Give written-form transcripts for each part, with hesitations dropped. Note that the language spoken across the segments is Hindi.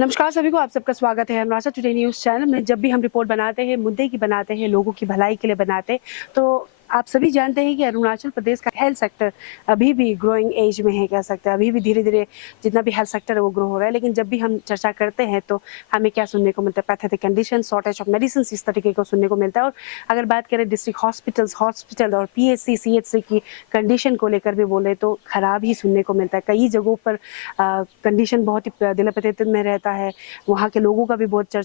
नमस्कार सभी को, आप सबका स्वागत है अरुणाचल टुडे न्यूज़ चैनल में। जब भी हम रिपोर्ट बनाते हैं, मुद्दे की बनाते हैं, लोगों की भलाई के लिए बनाते हैं, तो आप सभी जानते हैं कि अरुणाचल प्रदेश का हेल्थ सेक्टर अभी भी ग्रोइंग एज में है, कह सकते हैं। अभी भी धीरे-धीरे जितना भी हेल्थ सेक्टर है वो ग्रो हो रहा है, लेकिन जब भी हम चर्चा करते हैं तो हमें क्या सुनने को मिलता है? Pathetic condition, shortage of medicine, इस तरीके को सुनने को मिलता है। और अगर बात करें डिस्ट्रिक्ट हॉस्पिटल और पीएचसी, सीएचसी की कंडीशन को लेकर भी बोले तो खराब ही सुनने को मिलता है। कई जगहों पर कंडीशन बहुत ही दिल-पतित में रहता है। वहाँ के लोगों का भी बहुत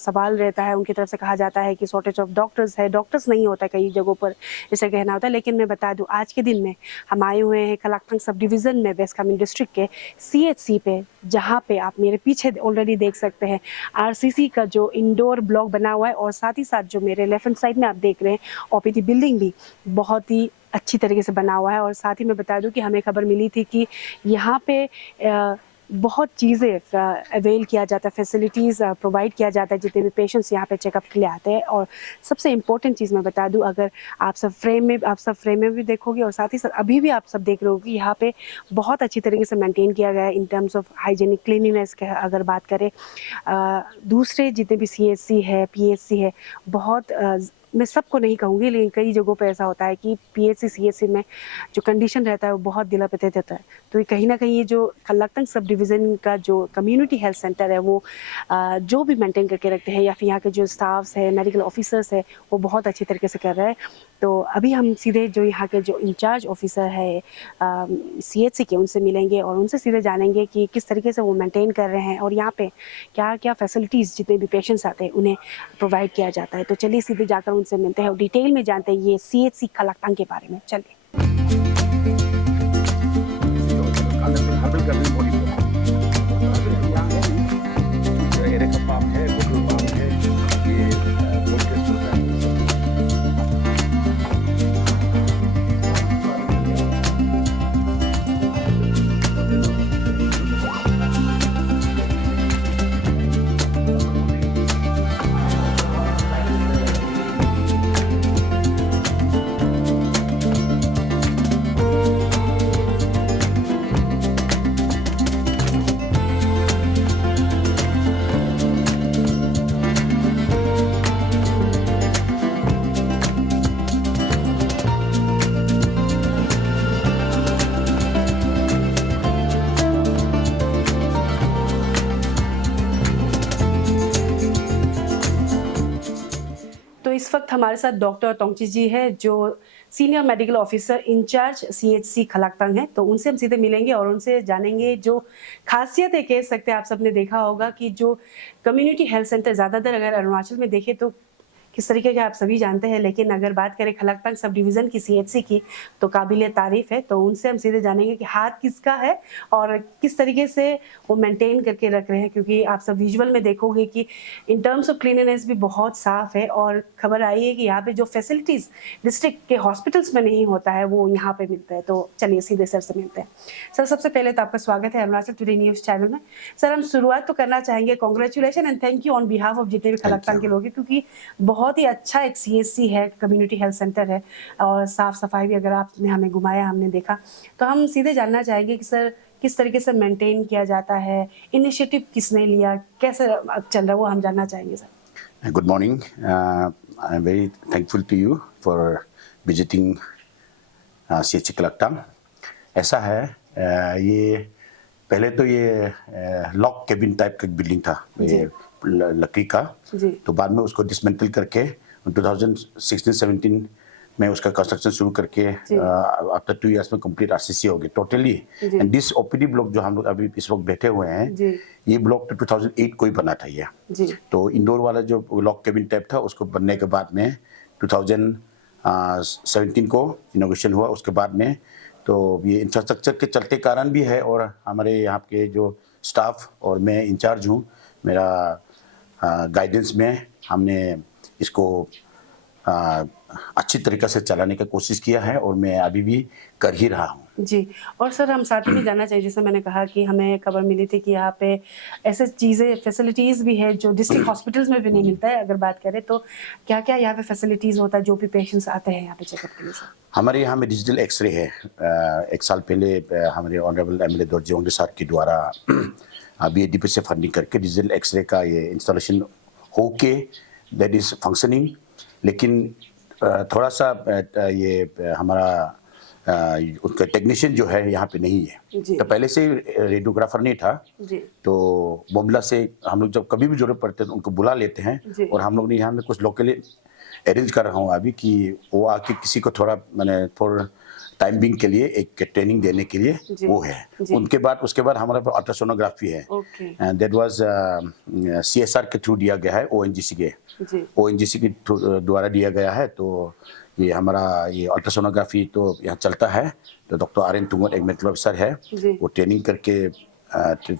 सवाल रहता है। उनकी तरफ से कहा जाता है कि शॉर्टेज ऑफ डॉक्टर्स है, डॉक्टर्स नहीं होता है कई जगहों पर, ऐसा कहना होता है। लेकिन मैं बता दूँ, आज के दिन में हम आए हुए हैं कलाक्टंग सब डिवीज़न में, वेस्ट कामेंग डिस्ट्रिक्ट के सीएचसी पे, जहाँ पे आप मेरे पीछे ऑलरेडी देख सकते हैं आरसीसी का जो इंडोर ब्लॉक बना हुआ है, और साथ ही साथ जो मेरे लेफ्ट हैंड साइड में आप देख रहे हैं ओपीडी बिल्डिंग भी बहुत ही अच्छी तरीके से बना हुआ है। और साथ ही मैं बता दूं कि हमें खबर मिली थी कि यहाँ पे बहुत चीज़ें अवेल किया जाता है, फैसिलिटीज़ प्रोवाइड किया जाता है जितने भी पेशेंट्स यहाँ पे चेकअप के लिए आते हैं। और सबसे इम्पोर्टेंट चीज़ मैं बता दूं, अगर आप सब फ्रेम में भी देखोगे, और साथ ही साथ अभी भी आप सब देख रहे हो कि यहाँ पे बहुत अच्छी तरीके से मेंटेन किया गया है in terms of hygienic cleanliness के अगर बात करें। दूसरे जितने भी सीएचसी है, पीएचसी है, बहुत मैं सबको नहीं कहूँगी, लेकिन कई जगहों पे ऐसा होता है कि पीएचसी, सीएचसी में जो कंडीशन रहता है वो बहुत दिल-पतित रहता है। तो ये कहीं न कहीं ये जो कलाक्टंग सब डिवीज़न का जो कम्युनिटी हेल्थ सेंटर है वो जो भी मेंटेन करके रखते हैं, या फिर यहाँ के जो स्टाफ्स है, मेडिकल ऑफिसर्स है, वो बहुत अच्छी तरीके से कर रहे हैं। तो अभी हम सीधे जो यहाँ के जो इंचार्ज ऑफिसर है सीएचसी के, उनसे मिलेंगे और उनसे सीधे जानेंगे कि किस तरीके से वो मेंटेन कर रहे हैं और यहाँ पे क्या-क्या फैसिलिटीज़ जितने भी पेशेंट्स आते हैं उन्हें प्रोवाइड किया जाता है। तो चलिए सीधे जाकर उनसे मिलते हैं और डिटेल में जानते हैं ये सीएचसी कलाक्टंग के बारे में। चलिए। तो इस वक्त हमारे साथ डॉक्टर तोंगची जी है, जो senior medical officer incharge CHC Kalaktang है। तो उनसे हम सीधे मिलेंगे और उनसे जानेंगे जो खासियत है, कह सकते हैं। आप सबने देखा होगा कि जो कम्युनिटी हेल्थ सेंटर ज़्यादातर अगर अरुणाचल में देखें तो किस तरीके के आप सभी जानते हैं, लेकिन अगर बात करें कलाक्टंग सब डिवीज़न की सीएचसी की तो काबिल तारीफ़ है। तो उनसे हम सीधे जानेंगे कि हाथ किसका है और किस तरीके से वो मेंटेन करके रख रहे हैं, क्योंकि आप सब विजुअल में देखोगे कि इन टर्म्स ऑफ क्लीनलीनेस भी बहुत साफ है। और खबर आई है कि यहाँ पे जो फैसिलिटीज़ डिस्ट्रिक्ट के हॉस्पिटल्स में नहीं होता है वो यहाँ पे मिलता है। तो चलिए सीधे सर से मिलते हैं। सर, सबसे पहले तो आपका स्वागत है अरुणाचल टुडे न्यूज़ चैनल में। सर, हम शुरुआत तो करना चाहेंगे, congratulation and thank you on behalf of जितने भी कलाक्टंग के लोग हैं, क्योंकि बहुत ही अच्छा एक सीएचसी है, कम्युनिटी हेल्थ सेंटर है, और साफ सफाई भी अगर आपने हमें घुमाया, हमने देखा। तो हम सीधे जानना चाहेंगे कि सर किस तरीके से मेंटेन किया जाता है, इनिशिएटिव किसने लिया, कैसे चल रहा है, वो हम जानना चाहेंगे sir. Good morning. I am very thankful to you for visiting CHC कलाक्टंग। ऐसा है, ये पहले तो ये लॉक केबिन टाइप का बिल्डिंग था, ये लकड़ी का। तो बाद में उसको डिसमेंटल करके 2016-17 में उसका कंस्ट्रक्शन शुरू करके आफ्टर 2 इयर्स में कंप्लीट आरसीसी हो गई totally. And this OPD block जो हम लोग अभी इस वक्त बैठे हुए हैं, ये ब्लॉक तो 2008 को ही बना था ये। तो इंडोर वाला जो लॉक केबिन टाइप था, उसको बनने के बाद में 2017 को इनॉग्रेशन हुआ। उसके बाद में तो ये इंफ्रास्ट्रक्चर के चलते कारण भी है, और हमारे यहाँ के जो स्टाफ और मैं इंचार्ज हूँ, मेरा गाइडेंस में हमने इसको अच्छी तरीके से चलाने की कोशिश किया है, और मैं अभी भी कर ही रहा हूँ जी। और सर, हम साथ ही में जानना चाहिए, जैसे मैंने कहा कि हमें खबर मिली थी कि यहाँ पे ऐसे चीज़ें फैसिलिटीज़ भी है जो डिस्ट्रिक्ट हॉस्पिटल्स में भी नहीं मिलता है। अगर बात करें तो क्या क्या यहाँ पे फैसिलिटीज़ होता है जो भी पेशेंट्स आते हैं यहाँ पे चेकअप के लिए? सर, हमारे यहाँ में डिजिटल एक्सरे है। 1 साल पहले हमारे ऑनरेबल एमएलए दोरजी ओंगडे साहब के द्वारा BADP से फंडिंग करके डिजिटल एक्सरे का ये इंस्टॉलेशन होके दैट इज़ फंक्शनिंग। लेकिन थोड़ा सा ये हमारा उनका टेक्नीशियन जो है यहाँ पे नहीं है। जी। तो पहले से रेडियोग्राफर नहीं था, जी। तो बोमला से हम लोग जब कभी भी जरूरत पड़ते हैं तो उनको बुला लेते हैं। जी। और हम लोग ने यहाँ में कुछ लोकली अरेंज कर रहा हूँ अभी कि वो आके किसी को थोड़ा मैंने फॉर टाइम बिंग के लिए एक ट्रेनिंग देने के लिए जी। वो है। जी। उसके बाद हमारे पास अल्ट्रासोनोग्राफी है, okay. And that was CSR के थ्रू दिया गया है, ONGC के जी। ONGC के द्वारा दिया गया है। तो ये हमारा ये अल्ट्रासोनोग्राफी तो यहाँ चलता है। तो डॉक्टर RN तुंगत एक मेडिकल ऑफिसर है, जी। वो ट्रेनिंग करके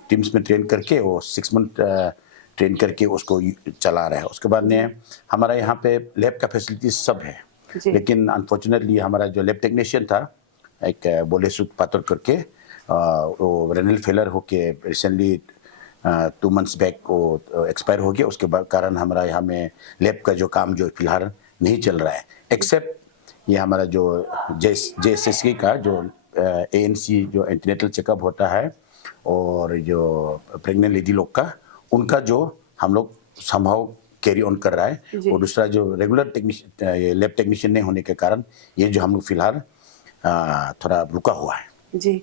टीम्स में ट्रेन करके वो 6 मंथ ट्रेन करके उसको चला रहा है। उसके बाद में हमारा यहाँ पे लैब का फैसिलिटीज सब है। जी। लेकिन अनफॉर्चुनेटली हमारा जो लैब टेक्नीशियन था एक बोलेसुत पात्र करके वो रेनल फेलर होके रिसेंटली 2 मंथ्स बैक वो एक्सपायर हो गया। उसके बाद कारण हमारा यहाँ में लैब का जो काम जो फिलहाल नहीं चल रहा है, एक्सेप्ट ये हमारा जो JSSK का जो ANC जो एंटीनेटल चेकअप होता है और जो प्रेग्नेंट लेडी लोग का उनका जो हम लोग संभव कैरी ऑन कर रहा है। जी। और दूसरा जो रेगुलर टेक्नीशियन ये लैब टेक्नीशियन नहीं होने के कारण ये जो हम लोग फिलहाल थोड़ा रुका हुआ है। जी।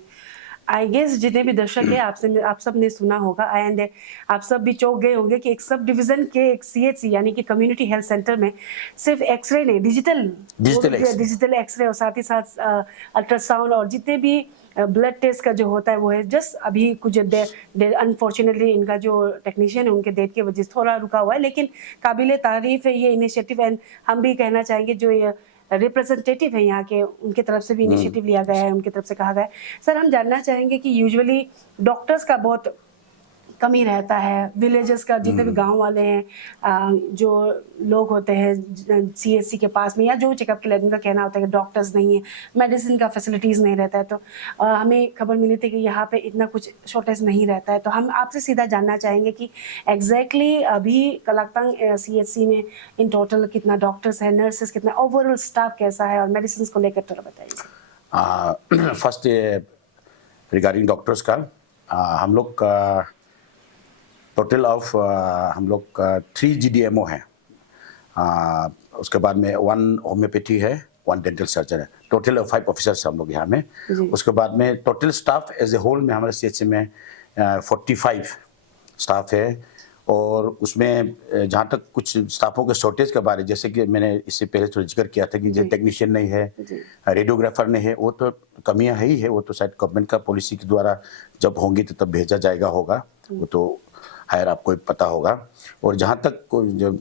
आई गेस जितने भी दर्शक हैं आप सब ने सुना होगा एंड आप सब भी चौंक गए होंगे कि एक सब डिवीजन के एक CHC यानी कि कम्युनिटी हेल्थ सेंटर में सिर्फ एक्सरे नहीं डिजिटल एक्सरे और साथ ही साथ अल्ट्रासाउंड और जितने भी ब्लड टेस्ट का जो होता है वो है। जस्ट अभी कुछ देर अनफॉर्चुनेटली इनका जो टेक्नीशियन है उनके डेथ की वजह से थोड़ा रुका हुआ है, लेकिन काबिले तारीफ है ये इनिशिएटिव। एंड हम भी कहना चाहेंगे जो ये रिप्रेजेंटेटिव है यहाँ के उनके तरफ से भी इनिशिएटिव लिया गया है, उनकी तरफ से कहा गया है। सर हम जानना चाहेंगे कि यूजुअली डॉक्टर्स का बहुत कमी रहता है, विलेजेस का जितने भी गांव वाले हैं जो लोग होते हैं CHC के पास में या जो चेकअप के लिए उनका कहना होता है कि डॉक्टर्स नहीं है, मेडिसिन का फैसिलिटीज़ नहीं रहता है। तो हमें खबर मिली थी कि यहाँ पे इतना कुछ शॉर्टेज नहीं रहता है। तो हम आपसे सीधा जानना चाहेंगे कि एग्जैक्टली अभी कलाकतंग CHC में इन टोटल कितना डॉक्टर्स है, नर्सेस कितना, ओवरऑल स्टाफ कैसा है और मेडिसिन को लेकर थोड़ा बताइए। फर्स्ट रिगार्डिंग डॉक्टर्स का हम लोग का टोटल ऑफ हम लोग का 3 GDMO है। उसके बाद में 1 होम्योपैथी है, 1 डेंटल सर्जन है, टोटल 5 ऑफिसर्स हम लोग यहाँ में। उसके बाद में total staff as a whole में हमारे CHC में 45 स्टाफ है। और उसमें जहाँ तक कुछ स्टाफों के शॉर्टेज के बारे, जैसे कि मैंने इससे पहले थोड़ा जिक्र किया था कि जो टेक्नीशियन नहीं है, रेडियोग्राफर नहीं है, वो तो कमियाँ है ही है। वो तो शायद गवर्नमेंट का पॉलिसी के द्वारा जब होंगी तो तब भेजा जाएगा होगा, वो तो हायर आपको पता होगा। और जहाँ तक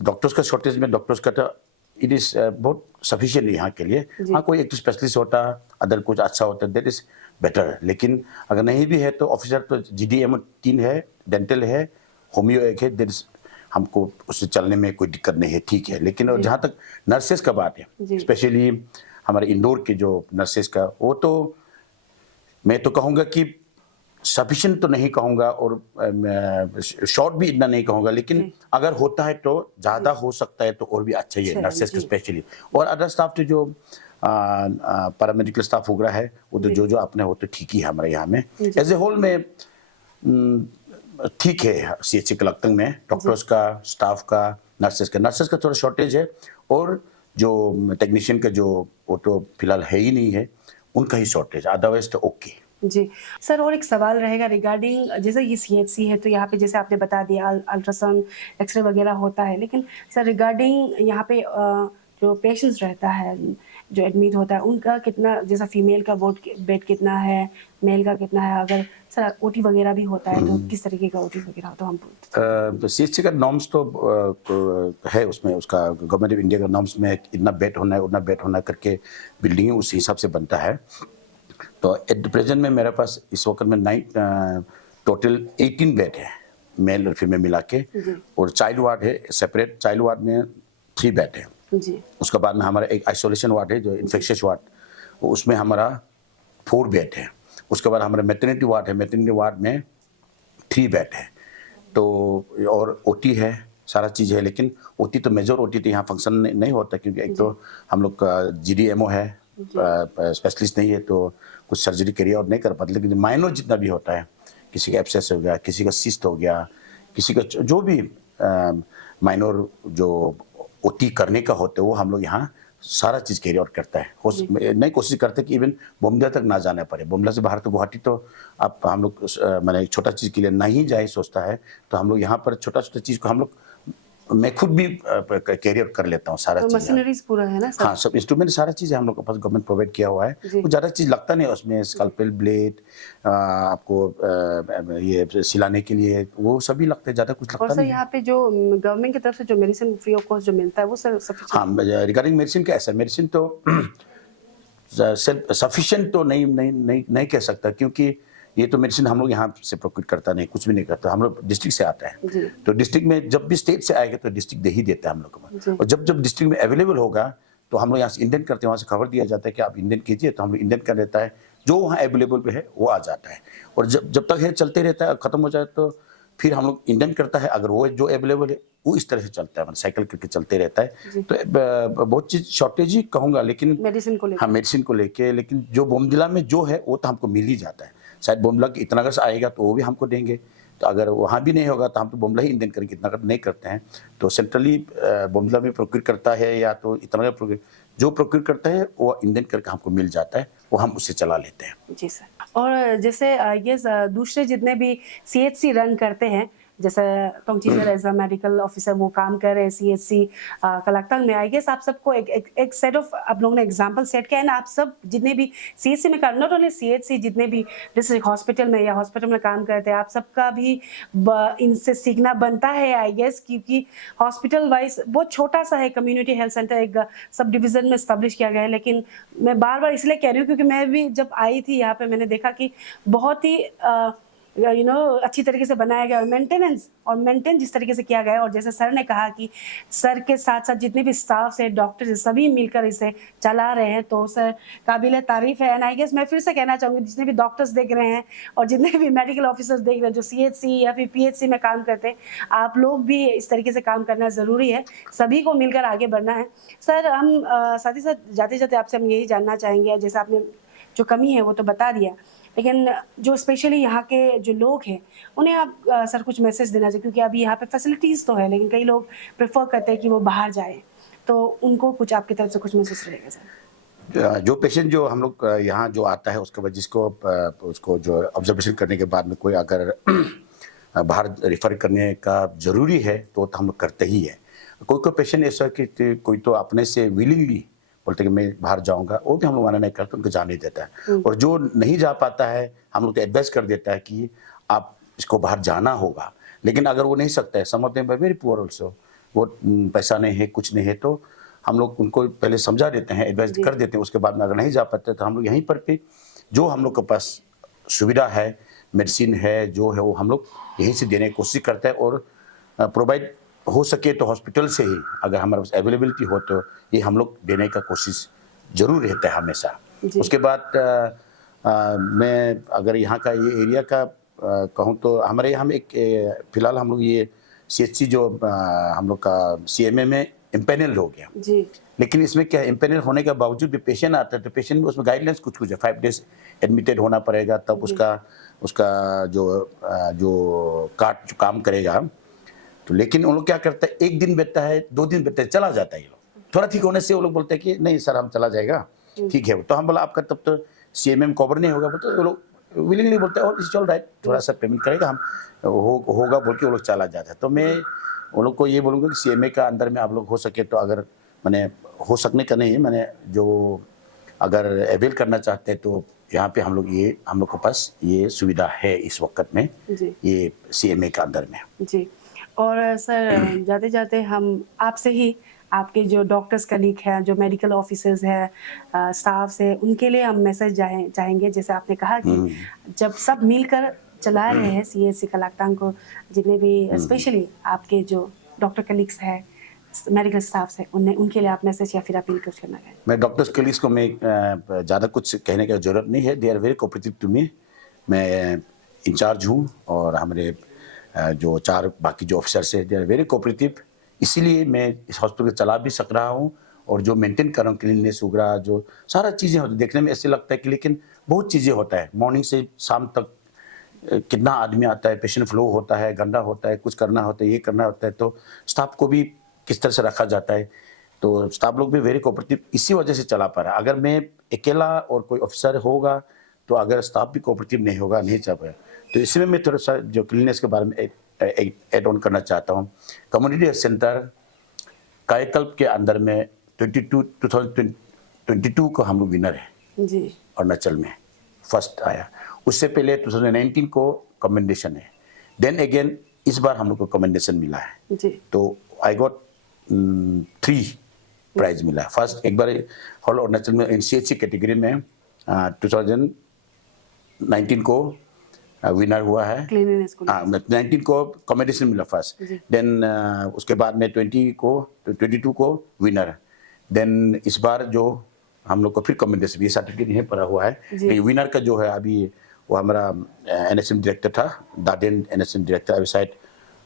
डॉक्टर्स का शॉर्टेज में डॉक्टर्स का तो इट इज़ बहुत सफिशिएंट यहाँ के लिए। हाँ कोई एक स्पेशलिस्ट होता, अदर कुछ अच्छा होता, दैट इज़ बेटर। लेकिन अगर नहीं भी है तो ऑफिसर तो GDMO 3 है, डेंटल है, होम्यो 1 है, दैट इज़ हमको उससे चलने में कोई दिक्कत नहीं है, ठीक है। लेकिन और जहाँ तक नर्सेज का बात है, स्पेशली हमारे इंदौर के जो नर्सेज का, वो तो मैं तो कहूँगा कि सफिशिएंट तो नहीं कहूँगा और शॉर्ट भी इतना नहीं कहूँगा, लेकिन अगर होता है तो ज़्यादा हो सकता है तो और भी अच्छा ही है नर्सेज का स्पेशली। और अदर स्टाफ तो जो पैरामेडिकल स्टाफ वगैरह है वो तो जो अपने हो तो ठीक ही है हमारे यहाँ में। एज ए होल में ठीक है CHC कलाकतंग में डॉक्टर्स का, स्टाफ का, नर्सेज का थोड़ा शॉर्टेज है। और जो टेक्नीशियन का जो वो तो फिलहाल है ही नहीं है, उनका ही शॉर्टेज, अदरवाइज तो ओके। जी सर, और एक सवाल रहेगा रिगार्डिंग जैसे ये CHC है तो यहाँ पे जैसे आपने बता दिया अल्ट्रासाउंड एक्सरे वगैरह होता है, लेकिन सर रिगार्डिंग यहाँ पे जो पेशेंट्स रहता है जो एडमिट होता है उनका कितना, जैसा फीमेल का बेड कितना है, मेल का कितना है, अगर सर OT वगैरह भी होता है तो किस तरीके का OT वगैरह होता है? CHC का नॉर्म्स तो है, उसमें उसका गवर्नमेंट ऑफ इंडिया का नॉर्म्स में इतना बेड होना है, उतना बेड होना करके बिल्डिंग उस हिसाब से बनता है। तो एट द प्रेजेंट में मेरे पास इस वक्त में टोटल 18 बेड है, मेल और फीमेल मिला के। और चाइल्ड वार्ड है सेपरेट, चाइल्ड वार्ड में 3 बेड है जी। उसके बाद में हमारा एक आइसोलेशन वार्ड है जो इन्फेक्शियस वार्ड, उसमें हमारा 4 बेड है। उसके बाद हमारा मैटरनिटी वार्ड है, मैटरनिटी वार्ड में 3 बेड है। तो और OT है, सारा चीज़ है। लेकिन OT तो मेजर OT तो यहाँ फंक्शन नहीं होता, क्योंकि एक तो हम लोग का GDMO है, स्पेशलिस्ट नहीं है, तो कुछ सर्जरी कैरी आउट नहीं कर पाते। लेकिन माइनर जितना भी होता है, किसी का एब्सेस हो गया, किसी का सिस्ट हो गया, किसी का जो भी माइनर जो ओटी करने का होता है वो हम लोग यहाँ सारा चीज़ कैरी आउट करता है। नहीं कोशिश करते कि इवन बोमडिला तक ना जाना पड़े। बोमडिला से बाहर तो गुवाहाटी तो आप हम लोग मैंने एक छोटा चीज़ के लिए नहीं जाए सोचता है, तो हम लोग यहाँ पर छोटा छोटा चीज़ को हम लोग मैं खुद भी कैरी आउट कर लेता हूँ सारा तो चीज़। मशीनरीज पूरा है ना सब? हाँ, सब इंस्ट्रूमेंट सारा चीज़ हम लोग के पास गवर्नमेंट प्रोवाइड किया हुआ है। जी। वो ज़्यादा चीज़ लगता नहीं है उसमें, स्कैल्पेल, ब्लेड, आपको ये सिलाने के लिए वो सभी लगते हैं, ज़्यादा कुछ और लगता सर नहीं है। यहाँ पे जो गवर्नमेंट की तरफ से जो मेडिसिन फ्री ऑफ कॉस्ट जो मिलता है वो सर सफिशिएंट? हाँ, रिगार्डिंग मेडिसिन का ऐसा मेडिसिन तो सफिशिएंट तो नहीं कह सकता, क्योंकि ये तो मेडिसिन हम लोग यहाँ से प्रोक्यूर करता नहीं, कुछ भी नहीं करता, हम लोग डिस्ट्रिक्ट से आता है। जी। तो डिस्ट्रिक्ट में जब भी स्टेट से आएगा तो डिस्ट्रिक्ट दे ही देता है हम लोग जी। को, और जब जब डिस्ट्रिक्ट में अवेलेबल होगा तो हम लोग यहाँ से इंडियन करते हैं, वहाँ से खबर दिया जाता है कि आप इंडियन कीजिए, तो हम लोग इंडियन कर देता है, जो वहाँ अवेलेबल पे है वो आ जाता है। और जब जब तक है चलते रहता है, खत्म हो जाए तो फिर हम लोग इंडियन करता है, अगर वो जो अवेलेबल है वो इस तरह से चलता है, मतलब साइकिल करके चलते रहता है। तो बहुत चीज़ शॉर्टेज ही कहूँगा, लेकिन मेडिसिन को लेकर? हाँ, मेडिसिन को लेके, लेकिन जो बोमडिला में जो है वो तो हमको मिल ही जाता है। शायद बोमडिला इतनागर से आएगा तो वो भी हमको देंगे, तो अगर वहाँ भी नहीं होगा तो हम तो बोमडिला ही इंडियन करेंगे, इतनागर नहीं करते हैं। तो सेंट्रली बोमडिला में प्रोक्यूर करता है या तो इतनागर प्रोक्यूर, जो प्रोक्यूर करता है वो इंडियन करके हमको मिल जाता है, वो हम उससे चला लेते हैं। जी सर। और जैसे ये दूसरे जितने भी सीएचसी रन करते हैं, जैसे Tongchi sir as a medical officer वो काम कर रहे हैं सीएचसी कलाक्तांग में, आई गेस आप सबको एक सेट ऑफ आप लोगों ने एग्जांपल सेट किया है ना, आप सब जितने भी सीएचसी में काम, नॉट ओनली सीएचसी, जितने भी डिस्ट्रिक्ट हॉस्पिटल में या हॉस्पिटल में काम करते हैं, आप सबका भी इनसे सीखना बनता है आई गेस, क्योंकि हॉस्पिटल वाइज बहुत छोटा सा है, कम्युनिटी हेल्थ सेंटर एक सब डिवीजन में स्टैब्लिश किया गया है। लेकिन मैं बार बार इसलिए कह रही हूँ क्योंकि मैं भी जब आई थी यहाँ पे मैंने देखा कि बहुत ही अच्छी तरीके से बनाया गया, और मेंटेन जिस तरीके से किया गया है, और जैसे सर ने कहा कि सर के साथ साथ जितने भी स्टाफ है, डॉक्टर है, सभी मिलकर इसे चला रहे हैं, तो सर काबिल तारीफ है। एंड आई गेस मैं फिर से कहना चाहूँगी, जितने भी डॉक्टर्स देख रहे हैं और जितने भी मेडिकल ऑफिसर्स देख रहे हैं जो सीएचसी या फिर पीएचसी में काम करते हैं, आप लोग भी इस तरीके से काम करना ज़रूरी है, सभी को मिलकर आगे बढ़ना है। सर हम साथ ही साथ जाते जाते आपसे हम यही जानना चाहेंगे, जैसे आपने जो कमी है वो तो बता दिया, लेकिन जो स्पेशली यहाँ के जो लोग हैं उन्हें आप सर कुछ मैसेज देना चाहिए, क्योंकि अभी यहाँ पे फैसिलिटीज़ तो है लेकिन कई लोग प्रेफर करते हैं कि वो बाहर जाएं, तो उनको कुछ आपकी तरफ से कुछ मैसेज रहेगा सर? जो पेशेंट जो हम लोग यहाँ जो आता है उसके बाद जिसको उसको जो ऑब्जर्वेशन करने के बाद में कोई अगर बाहर रेफर करने का ज़रूरी है तो हम लोग करते ही है। कोई कोई पेशेंट ऐसा कि कोई तो अपने से विलिंगली बोलते कि मैं बाहर जाऊंगा, वो भी हम लोग माना नहीं करते, उनको जाने देता है। और जो नहीं जा पाता है हम लोग तो एडवाइस कर देता है कि आप इसको बाहर जाना होगा, लेकिन अगर वो नहीं सकता है, some of them are very poor also, वो पैसा नहीं है कुछ नहीं है, तो हम लोग उनको पहले समझा देते हैं, एडवाइस कर देते हैं। उसके बाद में अगर नहीं जा पाते तो हम लोग यहीं पर भी जो हम लोग के पास सुविधा है, मेडिसिन है, जो है वो हम लोग यहीं से देने की कोशिश करते हैं। और प्रोवाइड हो सके तो हॉस्पिटल से ही अगर हमारे पास अवेलेबिलिटी हो तो ये हम लोग देने का कोशिश जरूर रहता है हमेशा। उसके बाद मैं अगर यहाँ का ये एरिया का कहूँ तो हमारे यहाँ एक फिलहाल हम लोग ये सीएचसी जो हम लोग का सीएमए में इम्पेनल हो गया जी, लेकिन इसमें क्या है, इम्पेनल होने के बावजूद भी पेशेंट आता है तो पेशेंट में उसमें गाइडलाइंस कुछ है, 5 डेज एडमिटेड होना पड़ेगा, तब उसका जो कार्ड जो काम करेगा। तो लेकिन उन लोग क्या करते हैं, 1 दिन बीतता है, 2 दिन बीतता है, चला जाता है। ये लोग थोड़ा ठीक होने से वो लोग बोलते हैं कि नहीं सर हम चला जाएगा, ठीक है। तो हम बोला आपका तब तो सीएमएम कवर नहीं होगा, तो वो लोग विलिंगली बोलते हैं और इट्स ऑल राइट, थोड़ा सा पेमेंट करेगा, हम होगा बोल के वो लोग चला जाता है। तो मैं उन लोग को ये बोलूँगा कि सीएमए का अंदर में आप लोग हो सके तो, अगर मैंने हो सकने का नहीं है, मैंने जो अगर अवेल करना चाहते हैं तो यहाँ पे हम लोग के पास ये सुविधा है इस वक्त में, ये सीएमए के अंदर में। जी। और सर जाते जाते हम आपसे ही आपके जो डॉक्टर्स कलीग हैं, जो मेडिकल ऑफिसर्स हैं, स्टाफ से, उनके लिए हम मैसेज चाहेंगे। जैसे आपने कहा कि जब सब मिलकर चला रहे हैं सीएचसी कलाक्तांग को, जितने भी स्पेशली आपके जो डॉक्टर कलीग्स हैं, मेडिकल स्टाफ है, उनके लिए आप मैसेज या फिर अपील कुछ करना है? मैं डॉक्टर्स कलीग्स को मैं ज़्यादा कुछ कहने की ज़रूरत नहीं है, they are very cooperative to me. मैं इंचार्ज हूँ और हमारे जो 4 बाकी जो ऑफिसर्स हैं दे आर वेरी कोऑपरेटिव, इसीलिए मैं इस हॉस्पिटल को चला भी सक रहा हूँ और जो मेंटेन कर रहा हूँ, क्लीननेस वगैरह जो सारा चीज़ें होती, देखने में ऐसे लगता है कि लेकिन बहुत चीज़ें होता है, मॉर्निंग से शाम तक कितना आदमी आता है, पेशेंट फ्लो होता है, गंदा होता है, कुछ करना होता है, ये करना होता है, तो स्टाफ को भी किस तरह से रखा जाता है। तो स्टाफ लोग भी वेरी कोऑपरेटिव, इसी वजह से चला पा रहा है। अगर मैं अकेला और कोई ऑफिसर होगा, तो अगर स्टाफ भी कोऑपरेटिव नहीं होगा, नहीं चल पाएगा। तो इसमें मैं थोड़ा सा जो क्लीननेस के बारे में एड ऑन करना चाहता हूँ। कम्युनिटी हेल्थ सेंटर कायाकल्प के अंदर में 2022 को हम लोग विनर है जी अरुणाचल में, फर्स्ट आया। उससे पहले 2019 को कमेंडेशन है, देन अगेन इस बार हम लोग को कमेंडेशन मिला है। जी तो आई गॉट 3 प्राइज मिला है। फर्स्ट एक बार होल अरुणाचल में CHC कैटेगरी में 2019 को विनर हुआ है। क्लीनलीनेस को 19 को कमेंडेशन मिला फर्स्ट, जी। देन उसके बाद में 22 को विनर, देन इस बार जो हम लोग को फिर कमेंडेशन, ये सर्टिफिकेट यहीं पड़ा हुआ है। जी। लेकिन विनर का जो है अभी वो हमारा NSM डायरेक्टर था, दादेन NSM डायरेक्टर, अभी शायद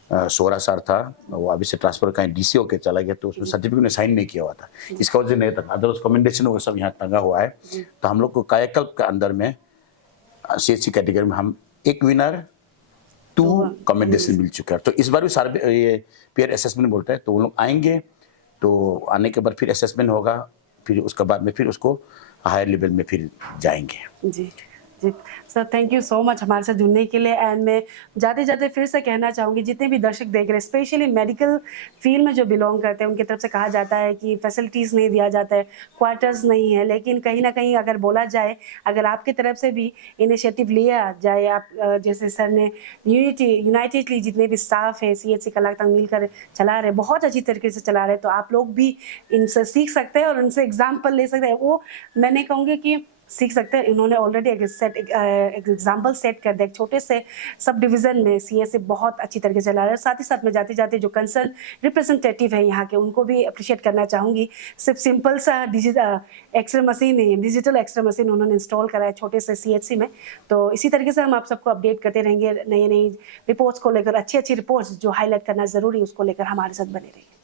सोरा सर था, वो अभी से ट्रांसफर कहीं DCO के चला गया, तो उसमें सर्टिफिकेट ने साइन नहीं किया हुआ था, इसका वजह नहीं था। अदरवाइज कमेंडेशन वो सब यहाँ टंगा हुआ है। तो हम लोग को कायाकल्प के अंदर में CHC कैटेगरी में हम एक विनर 2 कमेंडेशन मिल चुका है। तो इस बार भी सारे ये पेयर असेसमेंट बोलता है, तो वो लोग आएंगे, तो आने के बाद फिर असेसमेंट होगा, फिर उसके बाद में फिर उसको हायर लेवल में फिर जाएंगे। जी जी sir, thank you so much हमारे साथ जुड़ने के लिए। एंड मैं जाते जाते फिर से कहना चाहूँगी, जितने भी दर्शक देख रहे हैं, स्पेशली मेडिकल फील्ड में जो बिलोंग करते हैं, उनकी तरफ से कहा जाता है कि फैसिलिटीज़ नहीं दिया जाता है, क्वार्टर्स नहीं है। लेकिन कहीं ना कहीं अगर बोला जाए, अगर आपकी तरफ से भी इनिशिएटिव लिया जाए, आप जैसे सर ने यूनाइटेडली जितने भी स्टाफ है CHC कलाकतंग मिलकर चला रहे, बहुत अच्छी तरीके से चला रहे, तो आप लोग भी इनसे सीख सकते हैं और उनसे एग्जाम्पल ले सकते हैं। वो मैं नहीं कहूँगी कि सीख सकते हैं, इन्होंने ऑलरेडी एग्जाम्पल सेट कर दिया। एक छोटे से सब डिवीज़न में CHC बहुत अच्छी तरीके से चला रहा है। साथ ही साथ में जाते जाते जो कंसर्न रिप्रेजेंटेटिव है यहाँ के, उनको भी अप्रिशिएट करना चाहूँगी। सिर्फ सिंपल सा एक्सरे मशीन नहीं, डिजिटल एक्सरे मशीन उन्होंने इंस्टॉल करा है छोटे से CHC में। तो इसी तरीके से हम आप सबको अपडेट करते रहेंगे, नई नई रिपोर्ट्स को लेकर, अच्छी अच्छी रिपोर्ट्स जो हाईलाइट करना ज़रूरी, उसको लेकर हमारे साथ बने रहिए।